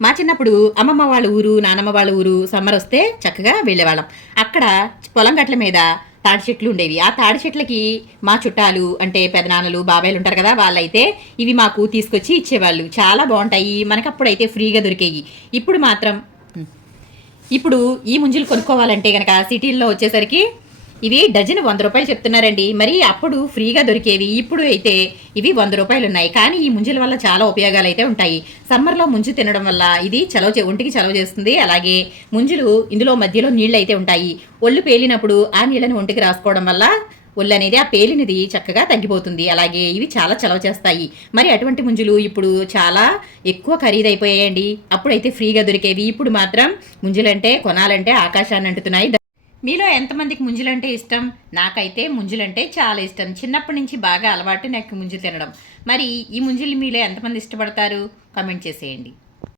మా చిన్నప్పుడు అమ్మమ్మ వాళ్ళ ఊరు, నానమ్మ వాళ్ళ ఊరు సమ్మర్ వస్తే చక్కగా వెళ్ళేవాళ్ళం. అక్కడ పొలం గట్ల మీద తాడి చెట్లు ఉండేవి. ఆ తాడి చెట్లకి మా చుట్టాలు అంటే పెదనాన్నలు, బాబాయిలు ఉంటారు కదా! వాళ్ళైతే ఇవి మాకు తీసుకొచ్చి ఇచ్చేవాళ్ళు. చాలా బావుంటాయి. మనకప్పుడైతే ఫ్రీగా దొరికేయి. ఇప్పుడు మాత్రం ఇప్పుడు ఈ ముంజలు కొనుక్కోవాలంటే గనక సిటీల్లో వచ్చేసరికి ఇవి డజన్ రూ. 100 చెప్తున్నారండి. మరి అప్పుడు ఫ్రీగా దొరికేవి. ఇప్పుడు అయితే ఇవి రూ. 100 ఉన్నాయి. కానీ ఈ ముంజల వల్ల చాలా ఉపయోగాలు అయితే ఉంటాయి. సమ్మర్‌లో ముంజు తినడం వల్ల ఇది ఒంటికి చలవ చేస్తుంది. అలాగే ముంజులు ఇందులో మధ్యలో నీళ్ళు అయితే ఉంటాయి. ఒళ్ళు పేలినప్పుడు ఆ నీళ్ళని ఒంటికి రాసుకోవడం వల్ల ఒళ్ళు అనేది ఆ పేలినది చక్కగా తగ్గిపోతుంది. అలాగే ఇవి చాలా చలవ చేస్తాయి. మరి అటువంటి ముంజులు ఇప్పుడు చాలా ఎక్కువ ఖరీదైపోయాయండి. అప్పుడైతే ఫ్రీగా దొరికేవి. ఇప్పుడు మాత్రం ముంజలంటే కొనాలంటే ఆకాశాన్ని అంటుతున్నాయి. మీలో ఎంతమందికి ముంజలంటే ఇష్టం? నాకైతే ముంజలంటే చాలా ఇష్టం. చిన్నప్పటి నుంచి బాగా అలవాటు నాకు ముంజు తినడం. మరి ఈ ముంజలు మీలో ఎంతమంది ఇష్టపడతారు? కామెంట్ చేసేయండి.